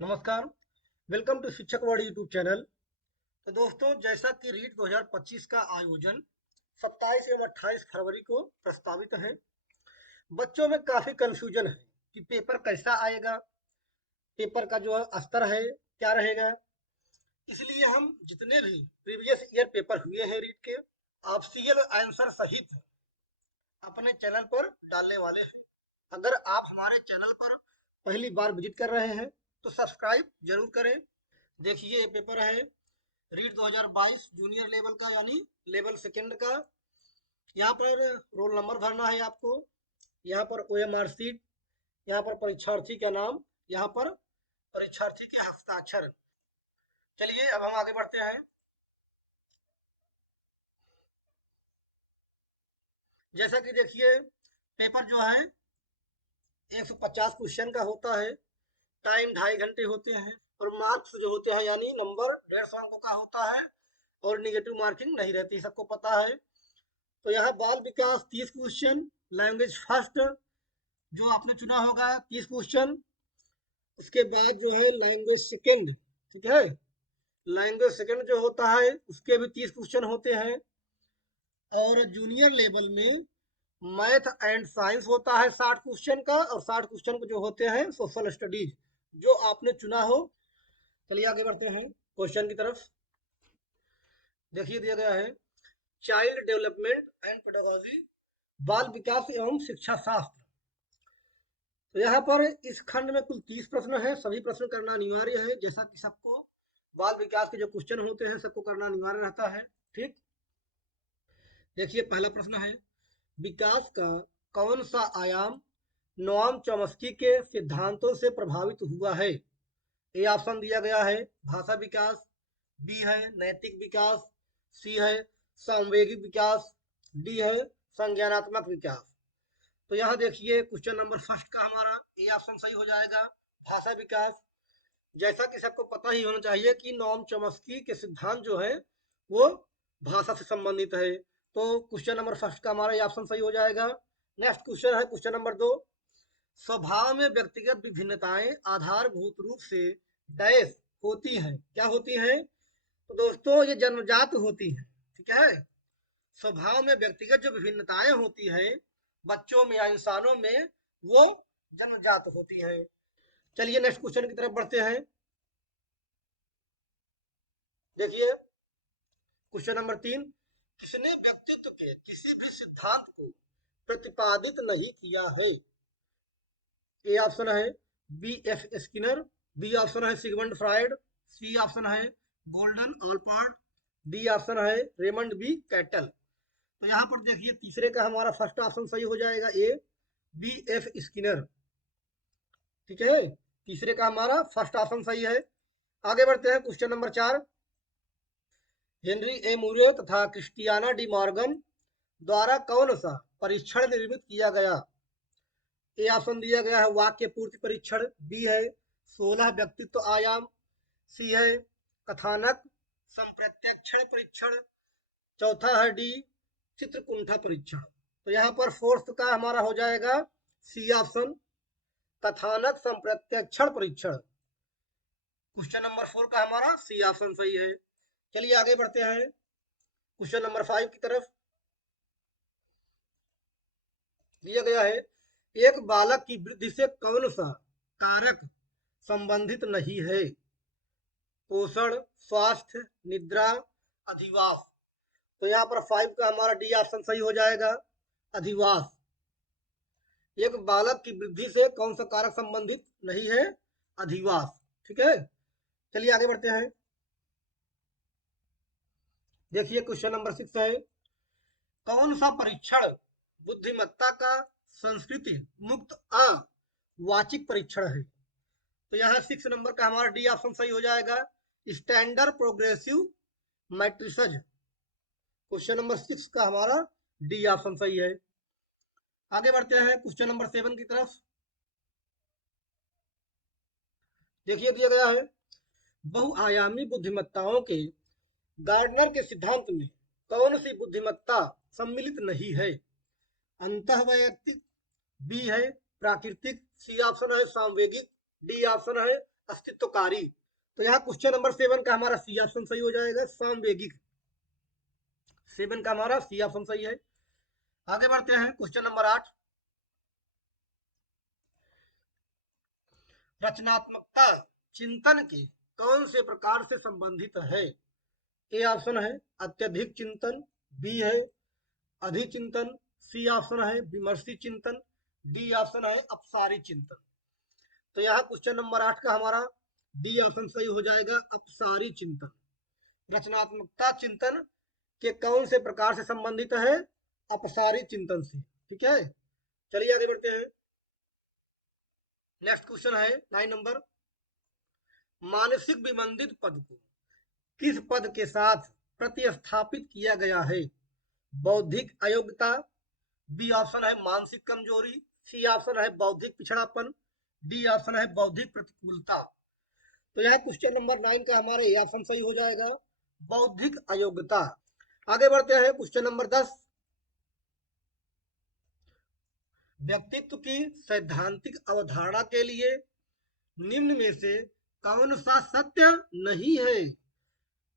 नमस्कार। Welcome to शिक्षक वाणी YouTube channel. तो दोस्तों, जैसा कि रीट 2025 का आयोजन 27 एवं 28 फरवरी को प्रस्तावित है, बच्चों में काफी कंफ्यूजन है कि पेपर कैसा आएगा, पेपर का जो स्तर है क्या रहेगा। इसलिए हम जितने भी प्रीवियस ईयर पेपर हुए हैं रीट के, आप सीएल आंसर सहित अपने चैनल पर डालने वाले हैं। अगर आप हमारे चैनल पर पहली बार विजिट कर रहे हैं तो सब्सक्राइब जरूर करें। देखिए, ये पेपर है रीट 2022 जूनियर लेवल का, यानी लेवल सेकंड का। यहाँ पर रोल नंबर भरना है आपको, यहाँ पर ओएमआर सीट, यहाँ पर परीक्षार्थी का नाम, यहाँ पर परीक्षार्थी के हस्ताक्षर। चलिए अब हम आगे बढ़ते हैं। जैसा कि देखिए, पेपर जो है 150 क्वेश्चन का होता है, टाइम 2.5 घंटे होते हैं, और मार्क्स जो होते हैं यानी नंबर 150 अंकों का होता है, और निगेटिव मार्किंग नहीं रहती, सबको पता है। तो यहाँ बाल विकास 30 क्वेश्चन, लैंग्वेज फर्स्ट जो आपने चुना होगा 30 क्वेश्चन, उसके बाद जो है लैंग्वेज सेकंड, ठीक है, लैंग्वेज सेकंड जो होता है उसके भी 30 क्वेश्चन होते हैं। और जूनियर लेवल में मैथ एंड साइंस होता है 60 क्वेश्चन का, और 60 क्वेश्चन जो होते हैं सोशल स्टडीज जो आपने चुना हो। चलिए आगे बढ़ते हैं क्वेश्चन की तरफ। देखिए दिया गया है चाइल्ड डेवलपमेंट एंड पेडागोजी, बाल विकास एवं शिक्षा शास्त्र। तो यहाँ पर इस खंड में कुल 30 प्रश्न है, सभी प्रश्न करना अनिवार्य है, जैसा कि सबको बाल विकास के जो क्वेश्चन होते हैं सबको करना अनिवार्य रहता है। ठीक, देखिए पहला प्रश्न है, विकास का कौन सा आयाम नोआम चॉम्स्की के सिद्धांतों से प्रभावित हुआ है। ए ऑप्शन दिया गया है भाषा विकास, बी है नैतिक विकास, सी है सांवेगिक विकास, डी है संज्ञानात्मक विकास। तो यहाँ देखिए क्वेश्चन नंबर फर्स्ट का हमारा ए ऑप्शन सही हो जाएगा, भाषा विकास। जैसा कि सबको पता ही होना चाहिए कि नोम चॉम्स्की के सिद्धांत जो है वो भाषा से संबंधित है, तो क्वेश्चन नंबर फर्स्ट का हमारा ये ऑप्शन सही हो जाएगा। नेक्स्ट क्वेश्चन है क्वेश्चन नंबर 2, स्वभाव में व्यक्तिगत विभिन्नताएं आधारभूत रूप से डैश होती हैं, क्या होती हैं। तो दोस्तों ये जन्मजात होती हैं, ठीक है। स्वभाव में व्यक्तिगत जो विभिन्नताएं होती हैं बच्चों में या इंसानों में, वो जन्मजात होती हैं। चलिए नेक्स्ट क्वेश्चन की तरफ बढ़ते हैं। देखिए क्वेश्चन नंबर 3, किसने व्यक्तित्व के किसी भी सिद्धांत को प्रतिपादित नहीं किया है। ए ऑप्शन है B F Skinner, B option है सिगमंड फ्राइड, सी ऑप्शन है गोल्डन ऑलपार्ट, डी ऑप्शन है रेमंड बी कैटल। तो यहाँ पर देखिए तीसरे का हमारा फर्स्ट ऑप्शन सही हो जाएगा, ए बी एफ स्किनर, ठीक है, तीसरे का हमारा फर्स्ट ऑप्शन सही है। आगे बढ़ते हैं क्वेश्चन नंबर 4, हेनरी ए मूरे तथा क्रिस्टियाना डी मॉर्गन द्वारा कौन सा परीक्षण निर्मित किया गया। ए ऑप्शन दिया गया है वाक्य पूर्ति परीक्षण, बी है 16 व्यक्तित्व आयाम, सी है कथानक संप्रत्यक्षण परीक्षण, चौथा है डी चित्रकुंठा परीक्षण। तो यहाँ पर फोर्थ का हमारा हो जाएगा सी ऑप्शन, कथानक संप्रत्यक्षण परीक्षण। क्वेश्चन नंबर 4 का हमारा सी ऑप्शन सही है। चलिए आगे बढ़ते हैं क्वेश्चन नंबर 5 की तरफ। दिया गया है एक बालक की वृद्धि से कौन सा कारक संबंधित नहीं है। पोषण, स्वास्थ्य, निद्रा, अधिवास। तो यहाँ पर 5 का हमारा डी ऑप्शन सही हो जाएगा, अधिवास। एक बालक की वृद्धि से कौन सा कारक संबंधित नहीं है, अधिवास, ठीक है। चलिए आगे बढ़ते हैं। देखिए क्वेश्चन नंबर 6 है, कौन सा परीक्षण बुद्धिमत्ता का संस्कृति मुक्त अवाचिक परीक्षण है। तो यहाँ 6 नंबर का हमारा डी ऑप्शन सही हो जाएगा, standard progressive matrices. Question number 6 का हमारा डी ऑप्शन सही है। आगे बढ़ते हैं क्वेश्चन नंबर 7 की तरफ। देखिए दिया गया है बहुआयामी बुद्धिमत्ताओं के गार्डनर के सिद्धांत में कौन सी बुद्धिमत्ता सम्मिलित नहीं है। अंतःवैयक्तिक, बी है प्राकृतिक, सी ऑप्शन है सांवेगिक, डी ऑप्शन है अस्तित्वकारी। तो यहाँ क्वेश्चन नंबर 7 का हमारा सी ऑप्शन सही हो जाएगा, समवेगिक। 7 का हमारा सी ऑप्शन सही है। आगे बढ़ते हैं क्वेश्चन नंबर 8। रचनात्मकता चिंतन के कौन से प्रकार से संबंधित है? ए ऑप्शन है अत्यधिक चिंतन, बी है अधिचिंतन, सी ऑप्शन है विमर्शी चिंतन, डी ऑप्शन है अपसारी चिंतन। तो यहाँ क्वेश्चन नंबर 8 का हमारा डी ऑप्शन सही हो जाएगा, अपसारी चिंतन। रचनात्मकता चिंतन के कौन से प्रकार से संबंधित है? अपसारी चिंतन से। ठीक है, चलिए आगे बढ़ते हैं। नेक्स्ट क्वेश्चन है 9 नंबर। मानसिक विमंदित पद को किस पद के साथ प्रतिस्थापित किया गया है? बौद्धिक अयोग्यता, बी ऑप्शन है मानसिक कमजोरी, सी ऑप्शन है बौद्धिक पिछड़ापन, डी ऑप्शन है बौद्धिक प्रतिकूलता। तो यह क्वेश्चन नंबर 9 का हमारा ए ऑप्शन सही हो जाएगा, बौद्धिक अयोग्यता। आगे बढ़ते हैं क्वेश्चन नंबर 10। व्यक्तित्व की सैद्धांतिक अवधारणा के लिए निम्न में से कौन सा सत्य नहीं है?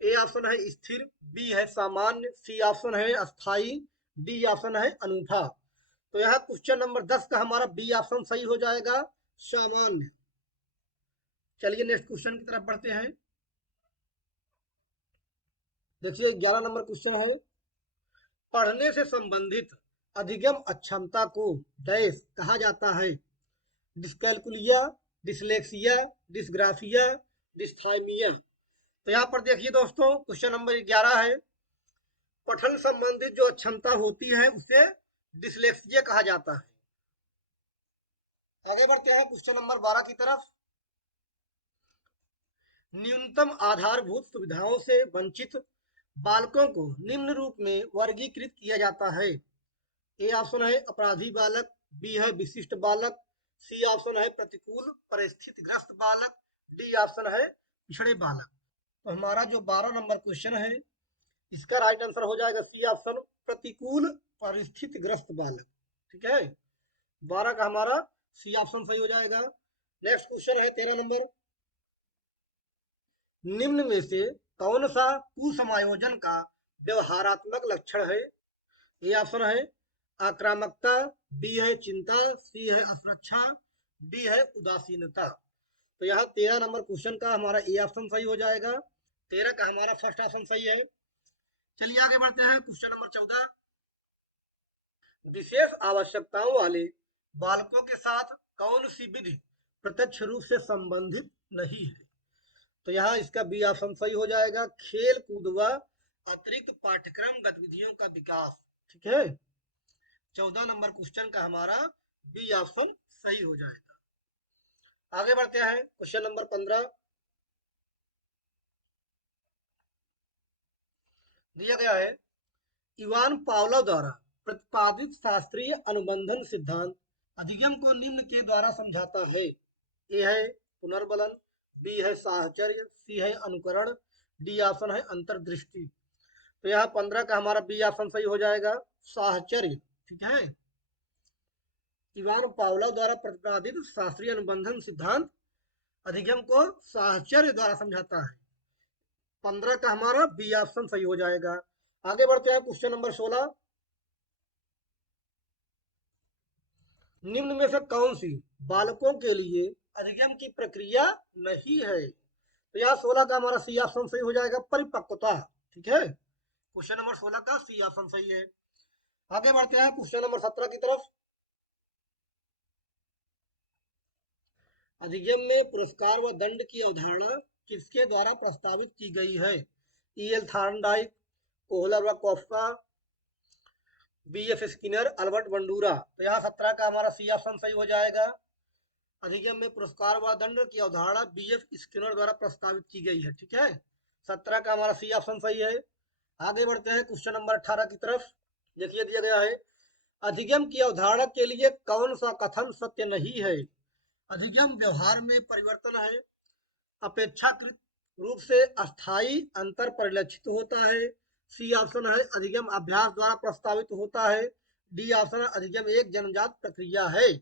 ए ऑप्शन है स्थिर, बी है सामान्य, सी ऑप्शन है अस्थाई, डी ऑप्शन है अनूठा। तो यहाँ क्वेश्चन नंबर 10 का हमारा बी ऑप्शन सही हो जाएगा, सामान्य। चलिए नेक्स्ट क्वेश्चन की तरफ बढ़ते हैं। देखिए 11 नंबर क्वेश्चन है, पढ़ने से संबंधित अधिगम अक्षमता को डैश कहा जाता है? Dyscalculia, dyslexia, dysgraphia, डिस्थाइमिया। तो यहाँ पर देखिए दोस्तों क्वेश्चन नंबर 11 है, पठन संबंधित जो अक्षमता होती है उसे डिसलेक्सिया कहा जाता है। आगे बढ़ते हैं क्वेश्चन नंबर 12 की तरफ। न्यूनतम आधारभूत सुविधाओं से वंचित बालकों को निम्न रूप में वर्गीकृत किया जाता है। ए ऑप्शन है अपराधी बालक, बी है विशिष्ट बालक, सी ऑप्शन है प्रतिकूल परिस्थितिग्रस्त बालक, डी ऑप्शन है पिछड़े बालक। तो हमारा जो 12 नंबर क्वेश्चन है इसका राइट आंसर हो जाएगा सी ऑप्शन, प्रतिकूल परिस्थितिग्रस्त बालक। ठीक है, 12 का हमारा सी ऑप्शन सही हो जाएगा। नेक्स्ट क्वेश्चन है 13 नंबर। निम्न में से कौन सा कुसमायोजन का व्यवहारात्मक लक्षण है? ए ऑप्शन है आक्रामकता, बी है चिंता, सी है असुरक्षा, डी है उदासीनता। तो यहाँ 13 नंबर क्वेश्चन का हमारा ए ऑप्शन सही हो जाएगा, 13 का हमारा फर्स्ट ऑप्शन सही है। चलिए आगे बढ़ते हैं क्वेश्चन नंबर 14। विशेष आवश्यकताओं वाले बालकों के साथ कौन सी विधि प्रत्यक्ष रूप से संबंधित नहीं है? तो यहाँ इसका बी ऑप्शन सही हो जाएगा, खेल कूद व अतिरिक्त पाठ्यक्रम गतिविधियों का विकास। ठीक है, 14 नंबर क्वेश्चन का हमारा बी ऑप्शन सही हो जाएगा। आगे बढ़ते हैं क्वेश्चन नंबर 15। दिया गया है, इवान पावलोव द्वारा प्रतिपादित शास्त्रीय अनुबंधन सिद्धांत अधिगम को निम्न के द्वारा समझाता है। ए है पुनर्बलन, बी है साहचर्य, सी है अनुकरण, डी ऑप्शन है अंतर्दृष्टि। तो यहाँ 15 का हमारा बी ऑप्शन सही हो जाएगा, साहचर्य। ठीक है, इवान पावलोव द्वारा प्रतिपादित शास्त्रीय अनुबंधन सिद्धांत अधिगम को साहचर्य द्वारा समझाता है। 15 का हमारा बी ऑप्शन सही हो जाएगा। आगे बढ़ते हैं क्वेश्चन नंबर 16। निम्न में से कौन सी बालकों के लिए अधिगम की प्रक्रिया नहीं है? तो यहाँ 16 का हमारा सी ऑप्शन सही हो जाएगा, परिपक्वता। ठीक है, क्वेश्चन नंबर 16 का सी ऑप्शन सही है। आगे बढ़ते हैं क्वेश्चन नंबर 17 की तरफ। अधिगम में पुरस्कार व दंड की अवधारणा किसके द्वारा प्रस्तावित की गई है? ई एल थॉर्नडाइक, कोहलर व Koffka, B F Skinner, Albert Bandura. तो यहाँ 17 का हमारा सी ऑप्शन सही हो जाएगा, अधिगम में पुरस्कार व दंड की अवधारणा बी एफ स्किनर द्वारा प्रस्तावित की गई है। ठीक है, 17 का हमारा सी ऑप्शन सही है। आगे बढ़ते हैं क्वेश्चन नंबर 18 की तरफ। देखिए दिया गया है, अधिगम की अवधारणा के लिए कौन सा कथन सत्य नहीं है? अधिगम व्यवहार में परिवर्तन है, अपेक्षाकृत रूप से अस्थायी अंतर परिलक्षित होता है, सी ऑप्शन है अधिगम अभ्यास द्वारा प्रस्तावित होता है, डी ऑप्शन है अधिगम एक जन्मजात प्रक्रिया है।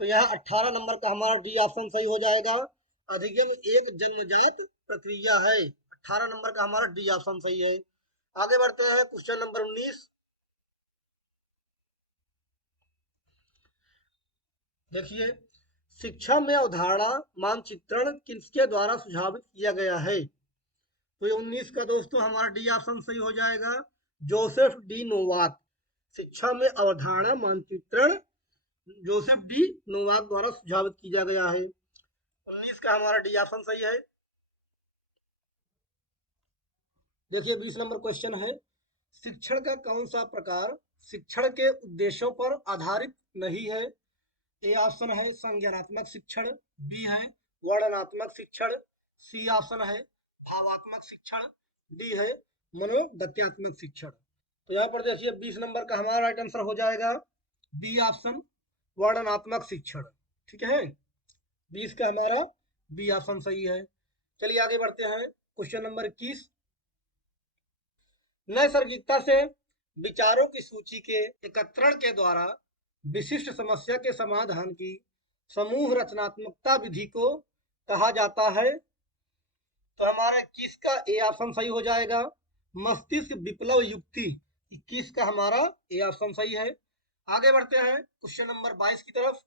तो यह 18 नंबर का हमारा डी ऑप्शन सही हो जाएगा, अधिगम एक जन्मजात प्रक्रिया है। 18 नंबर का हमारा डी ऑप्शन सही है। आगे बढ़ते हैं क्वेश्चन नंबर 19। देखिए, शिक्षा में अवधारणा मानचित्रण किसके द्वारा सुझावित किया गया है? तो ये 19 का दोस्तों हमारा डी ऑप्शन सही हो जाएगा, जोसेफ डी नोवाक। शिक्षा में अवधारणा मानचित्रण जोसेफ डी नोवाक द्वारा सुझावित किया गया है। 19 का हमारा डी ऑप्शन सही है। देखिए 20 नंबर क्वेश्चन है, शिक्षण का कौन सा प्रकार शिक्षण के उद्देश्यों पर आधारित नहीं है? ए ऑप्शन है संज्ञानात्मक शिक्षण, बी है वर्णनात्मक शिक्षण, सी ऑप्शन है भावात्मक शिक्षण, डी है मनोगत्यात्मक शिक्षण। तो यहाँ पर देखिए 20 नंबर का हमारा राइट आंसर हो जाएगा बी ऑप्शन वर्णनात्मक शिक्षण। ठीक है, 20 का हमारा बी ऑप्शन सही है। चलिए आगे बढ़ते हैं क्वेश्चन नंबर 21। नैसर्गिकता से विचारों की सूची के एकत्रण के द्वारा विशिष्ट समस्या के समाधान की समूह रचनात्मकता विधि को कहा जाता है। तो हमारा 21 का ए ऑप्शन सही हो जाएगा, मस्तिष्क विप्लव युक्ति। 21 का हमारा ए ऑप्शन सही है। आगे बढ़ते हैं क्वेश्चन नंबर 22 की तरफ।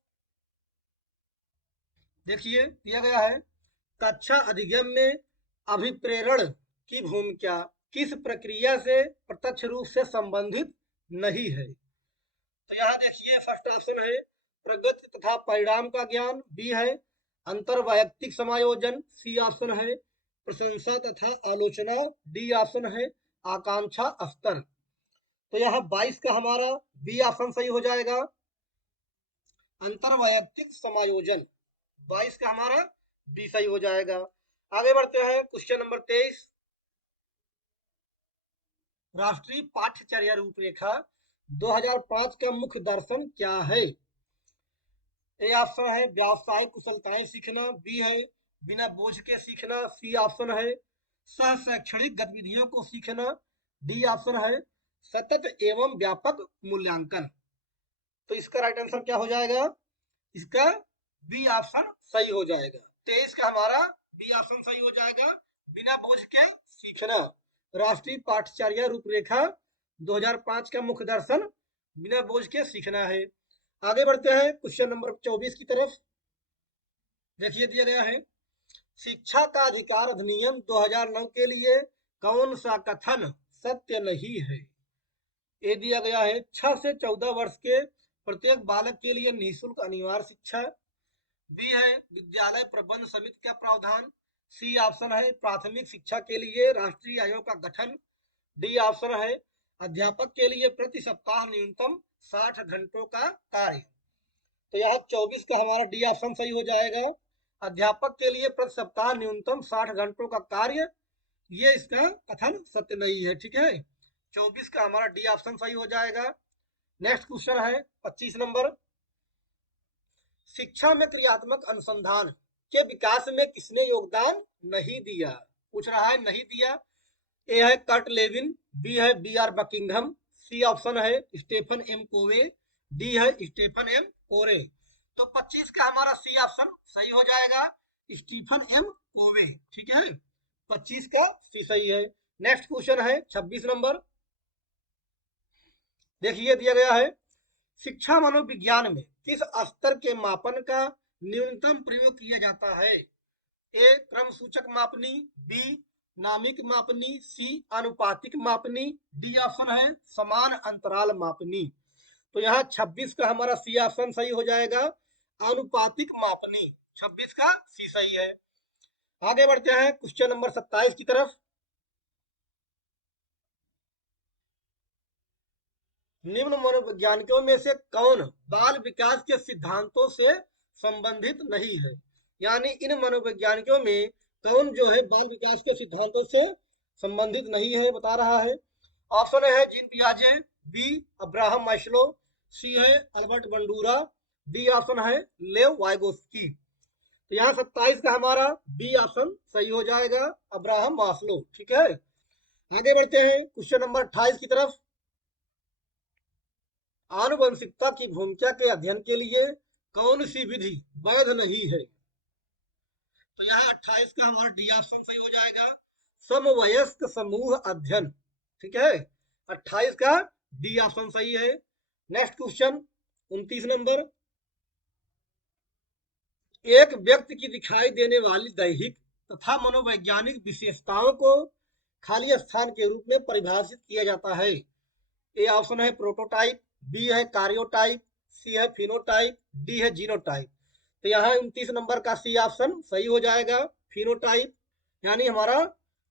देखिए दिया गया है, कक्षा अधिगम में अभिप्रेरण की भूमिका किस प्रक्रिया से प्रत्यक्ष रूप से संबंधित नहीं है? तो यहाँ देखिए फर्स्ट ऑप्शन है प्रगति तथा परिणाम का ज्ञान, बी है अंतर्वैयक्तिक समायोजन, सी ऑप्शन है प्रशंसा तथा आलोचना, डी ऑप्शन है आकांक्षा स्तर। तो यहाँ 22 का हमारा बी ऑप्शन सही हो जाएगा, अंतर्वैयक्तिक समायोजन। 22 का हमारा बी सही हो जाएगा। आगे बढ़ते हैं क्वेश्चन नंबर 23। राष्ट्रीय पाठ्यचर्या रूपरेखा 2005 का मुख्य दर्शन क्या है? ए ऑप्शन है व्यावसायिक कुशलताएं सीखना, बी है बिना बोझ के सीखना, सी ऑप्शन है सह शैक्षणिक गतिविधियों को सीखना, डी ऑप्शन है सतत एवं व्यापक मूल्यांकन। तो इसका राइट आंसर क्या हो जाएगा? इसका बी ऑप्शन सही हो जाएगा। 23 का हमारा बी ऑप्शन सही हो जाएगा, बिना बोझ के सीखना। राष्ट्रीय पाठ्यचर्या रूपरेखा 2005 का मुख्य दर्शन बिना बोझ के सीखना है। आगे बढ़ते हैं क्वेश्चन नंबर 24 की तरफ। देखिए दिया गया है, शिक्षा का अधिकार अधिनियम 2009 के लिए कौन सा कथन सत्य नहीं है? ये दिया गया है 6 से 14 वर्ष के प्रत्येक बालक के लिए निःशुल्क अनिवार्य शिक्षा, बी है विद्यालय प्रबंध समिति का प्रावधान, सी ऑप्शन है प्राथमिक शिक्षा के लिए राष्ट्रीय आयोग का गठन, डी ऑप्शन है अध्यापक के लिए प्रति सप्ताह न्यूनतम 60 घंटों का कार्य। तो यहाँ 24 का हमारा डी ऑप्शन सही हो जाएगा, अध्यापक के लिए प्रति सप्ताह न्यूनतम 60 घंटों का कार्य, ये इसका कथन सत्य नहीं है। ठीक है, 24 का हमारा डी ऑप्शन सही हो जाएगा। नेक्स्ट क्वेश्चन है 25 नंबर, शिक्षा में क्रियात्मक अनुसंधान के विकास में किसने योगदान नहीं दिया? पूछ रहा है नहीं दिया। ए है कर्ट लेविन, बी है B R Buckingham, C option है स्टेफन एम कोवे, डी है स्टेफन एम कोरे। तो 25 का हमारा सी ऑप्शन सही हो जाएगा, स्टीफन एम कोवे। ठीक है, 25 का सी सही है। नेक्स्ट क्वेश्चन है 26 नंबर। देखिए दिया गया है, शिक्षा मनोविज्ञान में किस स्तर के मापन का न्यूनतम प्रयोग किया जाता है? ए क्रम सूचक मापनी, बी नामिक मापनी, सी आनुपातिक मापनी, डी ऑप्शन है समान अंतराल मापनी। तो यहाँ 26 का हमारा सी ऑप्शन सही हो जाएगा, आनुपातिक मापनी। 26 का सी सही है। आगे बढ़ते हैं क्वेश्चन नंबर 27 की तरफ। निम्न मनोवैज्ञानिकों में से कौन बाल विकास के सिद्धांतों से संबंधित नहीं है? यानी इन मनोवैज्ञानिकों में कौन जो है बाल विकास के सिद्धांतों से संबंधित नहीं है, बता रहा है। ऑप्शन है जीन पियाजे, बी अब्राहम मास्लो, सी है अल्बर्ट बंडूरा, डी ऑप्शन है लेव वाइगोस्की। तो यहाँ 27 का हमारा बी ऑप्शन सही हो जाएगा, अब्राहम मास्लो। ठीक है, आगे बढ़ते हैं क्वेश्चन नंबर 28 की तरफ। आनुवंशिकता की भूमिका के अध्ययन के लिए कौन सी विधि वैध नहीं है? तो यहाँ 28 का हमारा डी ऑप्शन सही हो जाएगा। समवयस्क समूह अध्ययन, ठीक है, 28 का डी ऑप्शन सही है। नेक्स्ट क्वेश्चन 29 नंबर, एक व्यक्ति की दिखाई देने वाली दैहिक तथा मनोवैज्ञानिक विशेषताओं को खाली स्थान के रूप में परिभाषित किया जाता है। ए ऑप्शन है प्रोटोटाइप, बी है कार्योटाइप, सी है फिनोटाइप, डी है जीनोटाइप। तो यहाँ 29 नंबर का सी ऑप्शन सही हो जाएगा, फिनोटाइप, यानी हमारा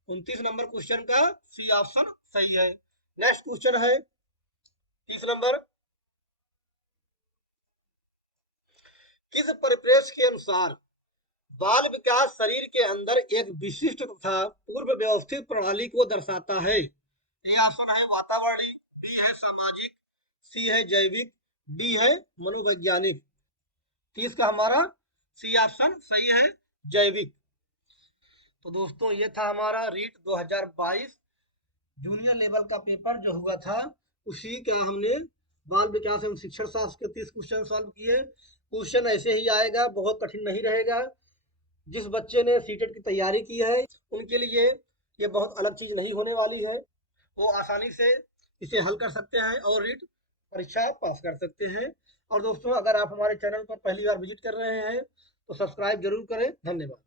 29 नंबर क्वेश्चन का सी ऑप्शन सही है। नेक्स्ट क्वेश्चन है 30 नंबर, किस परिप्रेक्ष्य के अनुसार बाल विकास शरीर के अंदर एक विशिष्ट तथा पूर्व व्यवस्थित प्रणाली को दर्शाता है। ए ऑप्शन है वातावरणीय, बी है सामाजिक, सी है जैविक, डी है मनोवैज्ञानिक। 30 का हमारा सी ऑप्शन सही है, जैविक। तो दोस्तों ये था हमारा रीट 2022 जूनियर लेवल का पेपर जो हुआ था, उसी का हमने बाल विकास एवं शिक्षण शास्त्र के 30 क्वेश्चन सॉल्व किए। क्वेश्चन ऐसे ही आएगा, बहुत कठिन नहीं रहेगा। जिस बच्चे ने सीटेट की तैयारी की है उनके लिए ये बहुत अलग चीज नहीं होने वाली है, वो आसानी से इसे हल कर सकते हैं और रीट परीक्षा पास कर सकते हैं। और दोस्तों अगर आप हमारे चैनल पर पहली बार विजिट कर रहे हैं तो सब्सक्राइब जरूर करें। धन्यवाद।